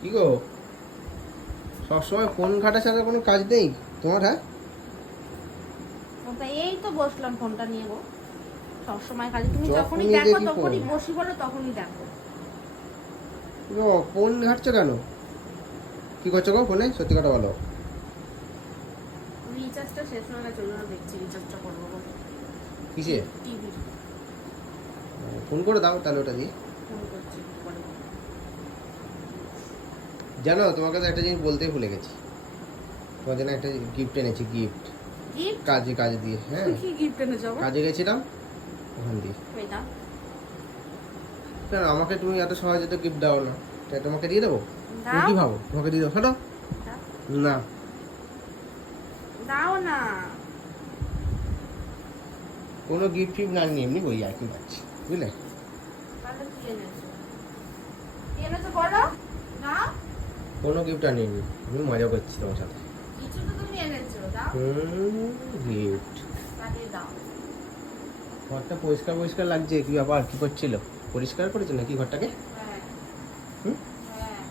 কি গো, সবসময় ফোন ঘাটা ছাড়া কোনো কাজ নেই তোমার? হ্যাঁ, এই তো বসলাম ফোনটা নিয়ে গো। সবসময় খালি তুমি যখনই যখনই দেখো দেখি তখনই ফোন। বসি বলো তখনই দেখো। গো, ফোন ঘাটছো কেন? কি করছো গো ফোনে? সত্যি কথা বলো। রিচার্জটা শেষ হয়ে গেছে, ওই জন্য দেখছি রিচার্জটা করবো বলে। কিসে? টিভি ফোন করে দাও তাহলে ওটা দিয়ে। ফোন করছি পরে। জানো, তোমাকে তো একটা জিনিস বলতেই ভুলে গেছি। তোমার জন্য একটা গিফট এনেছি, গিফট। গিফট? কাজে দিয়ে, হ্যাঁ। কি গিফট এনে যাবো? কাজে গেছিলাম, ওখান দিয়ে। এই দাও। কেন আমাকে তুমি এত সহজে তো গিফট দাও না, তাই তোমাকে দিয়ে দেবো? তুমি দাও কি ভাবো তোমাকে দিয়ে দেবো? শোনো দাও। না, দাও না। কোনো গিফট ফিফট না নিয়ে এমনি বই আর কি পাচ্ছি, বুঝলে? তাহলে কি এনেছো? কি এনেছো বলো না। কোনো গিফট আনিনি, আমি মজা করছি তোমার সাথে। কিছু তো তুমি এনেছো, দাও। গিফট। তাহলে দাও। ঘরটা পরিষ্কার পরিষ্কার লাগছে, কি ব্যাপার? কি করছিল? পরিষ্কার করেছো নাকি ঘরটাকে? হ্যাঁ হুম, হ্যাঁ।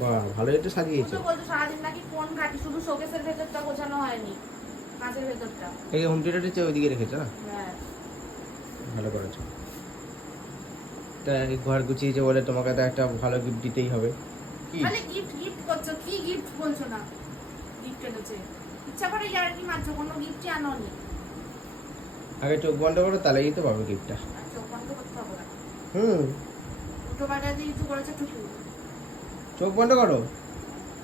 বাহ, ভালো একটু সাজিয়েছো। তো বলছো সারাদিন নাকি ফোন ঘাটি, শুধু শোকেসের ভেতরটা গোছানো হয়নি, কাঁচের ভেতরটা। এই হোম থিয়েটারটা ওইদিকে রেখেছো না? হ্যাঁ। ভালো করেছো। তা এই ঘর গুছিয়েছো বলে তোমাকে তো একটা ভালো গিফট দিতেই হবে। কি? খালি গিফট গিফট করছো, কি গিফট বলছো না? গিফট এনেছে, ইচ্ছা করে ইয়ার কি মাত্র কোনো গিফটই আনোনি। আগে চোখ বন্ধ করো, তাহলেই তো পাবে গিফটটা। আর চোখ বন্ধ করতে হবে না। হুম, দুটো বাজার দিয়ে কিছু করেছে টুকু। চোখ বন্ধ করো।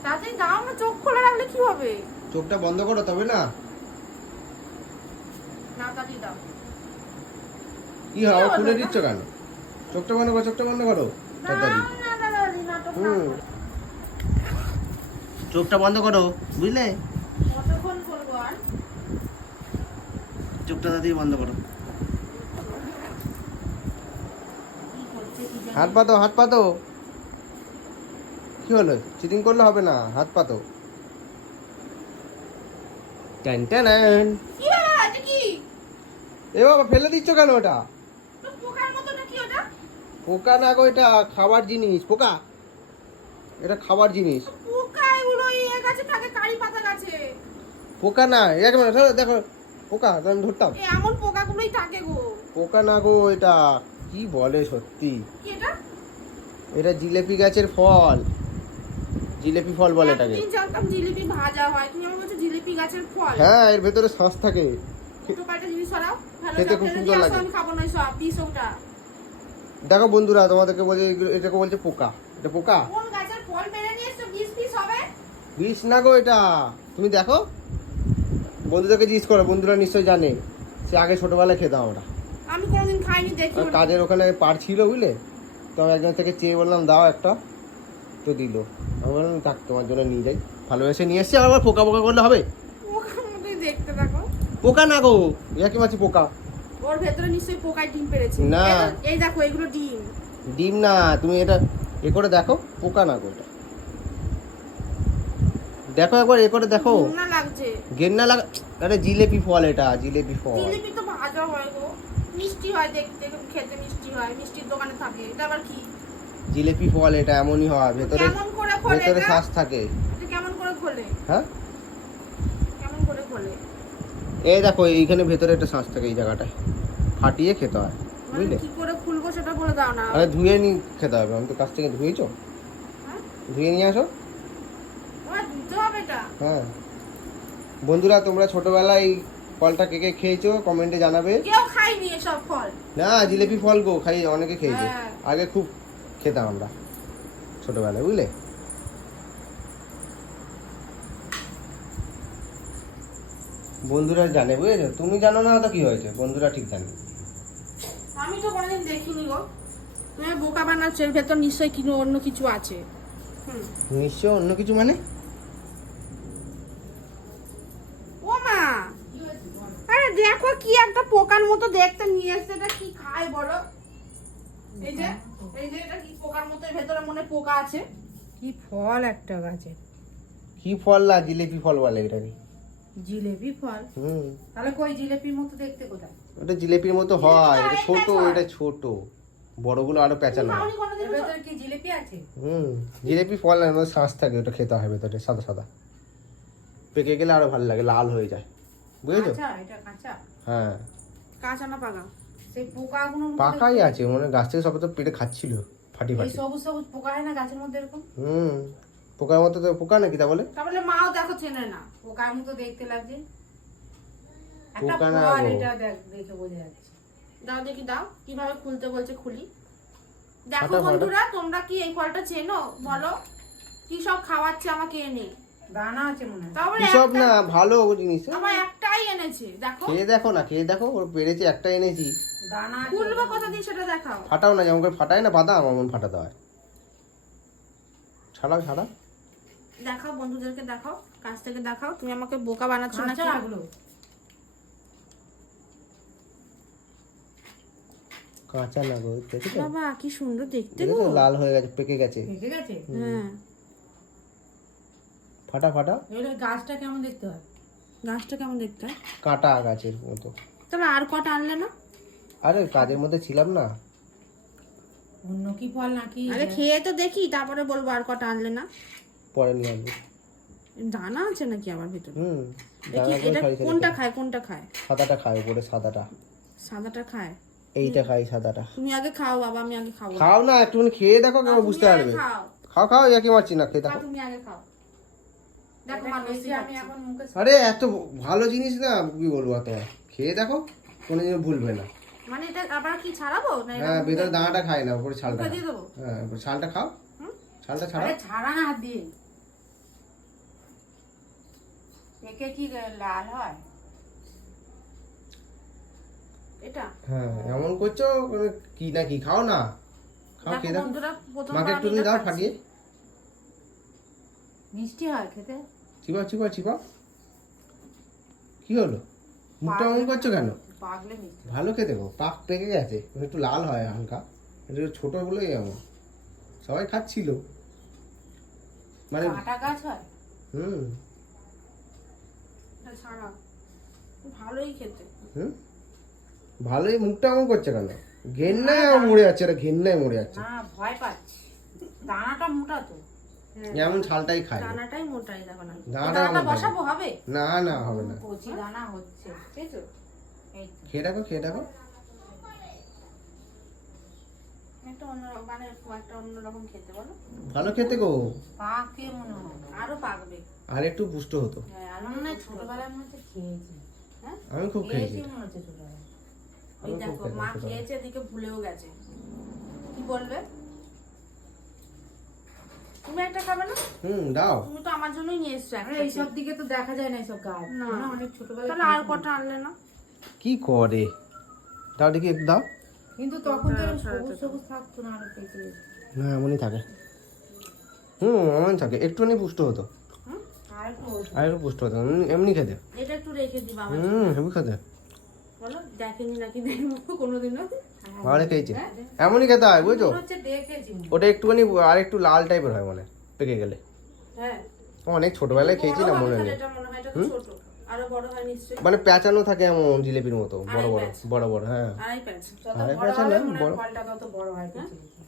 তাড়াতাড়ি দাও না, চোখ খোলা রাখলে কি হবে? চোখটা বন্ধ করো তবে না। না তাড়াতাড়ি দাও। কি হাওয়া হলো খুলে না? দিচ্ছ কেন? চোখটা বন্ধ করো, চোখটা বন্ধ করো দাও তাড়াতাড়ি। না দাদাদি, নাটক না হুম, করো। চোখটা বন্ধ করো, বুঝলে? কতক্ষণ বলবো আর? চোখটা তাড়াতাড়ি বন্ধ করো। কি করছে কি জানি। হাত পাতো, হাত পাতো। কি হলো? চিটিং করলে হবে না, হাত পাতো। Ten ten. কি হলো? এটা কি? এ বাবা, ফেলে দিচ্ছ কেন ওটা? তো পোকার মতো নাকি ওটা? পোকা না গো, এটা খাবার জিনিস। পোকা? এটা খাবার জিনিস। পোকা এগুলো এই গাছে থাকে, কারি পাতা গাছে। পোকা না, এক মিনিট ধরো, দেখো। পোকা তো আমি ধরতাম। এই এমন পোকাগুলোই থাকে গো। পোকা না গো, এটা কি বলে সত্যি? কি এটা? এটা জিলেপি গাছের ফল। জিলেপি ফল বলে এটাকে। একদিন জানতাম জিলিপি ভাজা হয়, তুমি আমার বলছো জিলিপি গাছের ফল। হ্যাঁ, এর ভেতরে শ্বাস থাকে। দুটো কয়টা জিনিস সরাও, ভালো খেতে সব খুব ফেলে সুন্দর দিয়ে আসো, লাগে। আমি খাবো না সব পিস ওটা। দেখো বন্ধুরা, তোমাদেরকে বলছে এটাকে বলছে পোকা। এটা পোকা? কোন গাছের ফল পেরে নিয়ে এসছো, পিস পিস হবে? বিষ না গো এটা। তুমি দেখো, বন্ধুদেরকে জিজ্ঞেস করো, বন্ধুরা নিশ্চয়ই জানে। সে আগে ছোটবেলায় খেতাম আমরা। আমি কোনোদিন খাইনি, দেখি আর কাজের ওখানে পার ছিল, বুঝলে? তো আমি একজন থেকে চেয়ে বললাম দাও একটা, তো দিল। আমি বললাম থাক, তোমার জন্য নিয়ে যাই। ভালোবেসে নিয়ে এসছি, আবার পোকা পোকা করলে হবে? পোকার মতোই দেখতে দেখো। পোকা না গো, ইয়ার্কি মাছি পোকা। ওর ভেতরে নিশ্চয়ই পোকায় ডিম পেড়েছে। না। এই দেখো এগুলো ডিম। ডিম না, তুমি এটা এ করে দেখো, পোকা না গো এটা। দেখো একবার এ করে দেখো। ঘৃণা লাগছে। গেন্না লাগা। আরে জিলেপি ফল, এটা জিলেপি ফল। জিলিপি তো ভাজা হয় গো, মিষ্টি হয় দেখতে, খেতে মিষ্টি হয়, মিষ্টির দোকানে থাকে। এটা আবার কি? জিলেপি ফল, এটা এমনই হয়, ভেতরে কেমন করে খোলে ভেতরে এটা? শ্বাস থাকে। এটা কেমন করে খোলে? হ্যাঁ, কেমন করে খোলে? এই দেখো এইখানে ভেতরে একটা শ্বাস থাকে, এই জায়গাটায় ফাটিয়ে খেতে হয়, মানে বুঝলে? কি করে খুলবো সেটা বলে দাও না। আরে ধুয়ে নি খেতে হবে। আমি তো কাছ থেকে ধুয়েছো, হ্যাঁ? ধুয়ে নিয়ে আসো। আমার দিতে হবে এটা? হ্যাঁ, বন্ধুরা তোমরা ছোটবেলায় এই ফলটা কে কে খেয়েছো কমেন্টে জানাবে। কেউ খাইনি এসব ফল। না, জিলেপি ফল গো, খাই অনেকে খেয়েছে। হ্যাঁ। আগে খুব খেতাম আমরা ছোটবেলায়, বুঝলে? বন্ধুরা জানে, বুঝেছো? তুমি জানো না তো কি হয়েছে, বন্ধুরা ঠিক জানে। আমি তো কোনোদিন দেখিনি গো। তুমি বোকা বানাচ্ছ, এর ভেতর নিশ্চয়ই কিছু অন্য কিছু আছে। হুম। নিশ্চয় অন্য কিছু মানে? ও মা, আরে দেখো কি একটা পোকার মতো দেখতে নিয়ে এসেছে। এটা কি খায় বলো? এই যে এটা কি পোকার মতো, এর ভেতরে মনে হয় পোকা আছে। কি ফল একটা গাছের? কি ফল? না, জিলেপি ফল বলে এটাকে। জিলেপি ফল? হুম, তাহলে কই জিলেপির মতো দেখতে কোথায়? ওটা জিলেপির মতো হয়, এটা ছোট, ফল। এটা ছোট। বড়গুলো আরো পেঁচানো হয়। খাওনি কোনোদিন? এর ভেতরে কি জিলিপি আছে? জিলেপি ফল না, মধ্যে শাঁস থাকে, ওটা খেতে হয় ভেতরে সাদা সাদা। পেকে গেলে আরো ভালো লাগে, লাল হয়ে যায়, বুঝেছো? কাঁচা, এটা কাঁচা। হ্যাঁ কাঁচা না পাকা? সেই পোকাগুলো পাকাই আছে, মানে গাছ থেকে সব তো পেটে খাচ্ছিল ফাটি এই ফাটি। সবুজ সবুজ পোকা হয় না গাছের মধ্যে এরকম? পোকার মতো তো পোকা নাকি তা বলে? তাহলে মাও দেখো চেনে না। পোকার মতো দেখতে লাগছে। একটা পোকা না ফল, গো। এটা দেখে বোঝা যাচ্ছে। দাও দেখি, দাও কিভাবে খুলতে বলছে, খুলি। দেখো ফাটা ফাটা। বন্ধুরা, তোমরা কি এই ফলটা চেনো? বলো কি সব খাওয়াচ্ছে আমাকে এনে। দানা আছে মনে হয়। তারপরে সব না, ভালো জিনিস। আমার একটাই এনেছে, দেখো। খেয়ে দেখো না, খেয়ে দেখো, ওর পেরেছে একটা এনেছি। দানা আছে। খুলবো কথা দিয়ে সেটা দেখাও। ফাটাও না, যেমন করে ফাটায় না বাদাম, এমন ফাটাতে হয়। ছাড়াও ছাড়া। দেখাও বন্ধুদেরকে, দেখাও কাছ থেকে দেখাও। তুমি আমাকে বোকা বানাচ্ছ না কাঁচা এগুলো। কাঁচা না গো, দেখেছো? বাবা কি সুন্দর দেখতে গো। দেখেছো লাল হয়ে গেছে, পেকে গেছে। পেকে গেছে? হ্যাঁ, ফাটা ফাটা। এগুলো গাছটা কেমন দেখতে হয়? গাছটা কেমন দেখতে হয়? কাঁটা গাছের মতো। তাহলে আর কটা আনলে না? আরে কাজের মধ্যে ছিলাম না। অন্য কি ফল নাকি? আরে খেয়ে তো দেখি, তারপরে বলবো আর কটা আনলে না। পরে নিয়ে আসবো। দানা আছে নাকি আমার ভিতরে? দানা করে এটা সারি সারি কোনটা খাই। খায়, কোনটা খায়? সাদাটা খাই, উপরে সাদাটা। সাদাটা খায়? এইটা খাই, সাদাটা। তুমি আগে খাও বাবা, আমি আগে খাবো। খাও না, একটুখানি খেয়ে দেখো, কেমন তুমি বুঝতে আগে পারবে। খাও। খাও খাও, একই মারছি না, খেয়ে খাও, দেখো। তুমি আগে খাও। দেখো এটা মানুষ খেয়েছি আমি এখন মুখে। আরে এত ভালো জিনিস না, কি বলবো তোমার, খেয়ে দেখো, কোনোদিন ভুলবে না। মানে এটা আবার কি ছাড়াবো না? হ্যাঁ, ভিতরে দানাটা খাই না, উপরে ছালটা মুখে খাও। দিয়ে দেবো? হ্যাঁ, উপরে ছালটা খাও। হুম? ছালটা ছাড়া। আরে ছাড়া না হাত দিয়ে। পেকে কি লাল হয়? এটা হ্যাঁ, এমন করছো, মানে কি না কি, খাও না, খাও, দেখো খেয়ে দেখো। বন্ধুরা, প্রথমবার মাকে আমি একটু এটা দাও খাচ্ছি। ফাটিয়ে। মিষ্টি হয় খেতে? চিপা চিপা চিপা। কি হলো, মুখটা এমন করছো কেন? পাকলে মিষ্টি। ভালো খেতে গো, পাক পেকে গেছে, মানে একটু লাল হয় হালকা, এটা ছোট বলেই এমন। সবাই খাচ্ছিল, মানে কাঁটা গাছ হয়? হুম এটা ছাড়া ভালোই খেতে। হুম ভালোই, মুখটা এমন করছে কেন? ঘেন্নায় আমার মরে যাচ্ছে, এটা ঘেন্নায় মরে যাচ্ছে। না, ভয় পাচ্ছি। দানাটা মোটা তো। এমন ছালটাই খায় না। দানাটাই মোটাই, দেখো না। দানাটা দানাটা এমন বসাবো হবে? না না, হবে না। কচি দানা হচ্ছে। এই তো। এই তো। খেয়ে দেখো, খেয়ে দেখো। একটা অন্য মানে একটা অন্যরকম খেতে, বলো। ভালো খেতে গো, পাকে মনে হয়। আরো পাকবে। আর একটু পুষ্ট হতো। হ্যাঁ, আর মনে হয় ছোটবেলার মধ্যে খেয়েছি। হ্যাঁ, আমি খুব খেয়েছি। মনে হচ্ছে ছোটবেলায়। ওই আমি খুব দেখো খেতাম মা ছোটবেলায়। খেয়েছে, এদিকে ভুলেও গেছে। কি বলবে? তুমি একটা খাবে না? দাও। তুমি তো আমার জন্যই নিয়ে এসছো আরে একটা। এইসব দিকে তো দেখা যায় না এইসব গাছ। না। না, অনেক ছোটবেলায় তাহলে আর কটা আনলে না? কি করে, দাও দেখি, একটু দাও। কিন্তু তখন তো এরকম হ্যাঁ, সবুজ সবুজ থাকতো না, আরো পেকে যেত। না, এমনই থাকে। এমন থাকে, একটুখানি পুষ্ট হতো, হুম? আর একটু আর একটু পুষ্ট হতো, এমনি খেতে। এটা একটু রেখে দিবা আমার। হেবি খেতে, বলো দেখেনি নাকি, দেখবো কোনোদিনও। ভালো খেয়েছে। এমনই খেতে হয়, বুঝছো? মনে হচ্ছে দেখেছি। ওটা একটুখানি আর একটু লাল টাইপের হয়, মানে পেকে গেলে। হ্যাঁ, অনেক ছোটবেলায় খেয়েছি না, বড় মনে হবে নেই। তাহলে, এটা মনে হয় এটা তো ছোট। আরো বড় হয় নিশ্চয়ই। মানে পেঁচানো থাকে এমন জিলেপির মতো, বড় বড় প্যাচ। বড় বড়। হ্যাঁ, আড়াই প্যাচ। যত আরে বড় গাছে হবে না, মনে হয় বড়। ফলটা তত বড় হয় পেকে গেছে।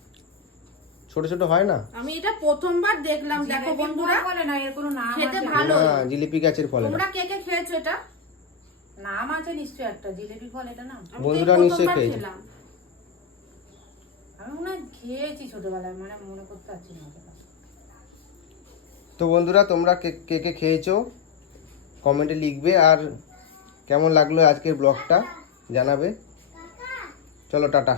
ছোট ছোট হয় না। আমি এটা প্রথমবার দেখলাম, দেখো জিলেপি বন্ধুরা। ফল বলে না, এর কোনো নাম খেতে আছে? ভালো। না, জিলিপি গাছের ফল এটা। তোমরা কে কে খেয়েছো এটা? নাম আছে নিশ্চয়ই একটা, জিলেপি ফল এটা না? আমি তো এই বন্ধুরা নিশ্চয়ই প্রথমবার খেয়েছে। খেলাম। আমি মনে হয় খেয়েছি ছোটবেলায়, মানে মনে করতে পারছি না অতটা। তো বন্ধুরা, তোমরা কে কে কে খেয়েছো কমেন্টে লিখবে, আর কেমন লাগলো আজকের ব্লগটা জানাবে। চলো টাটা।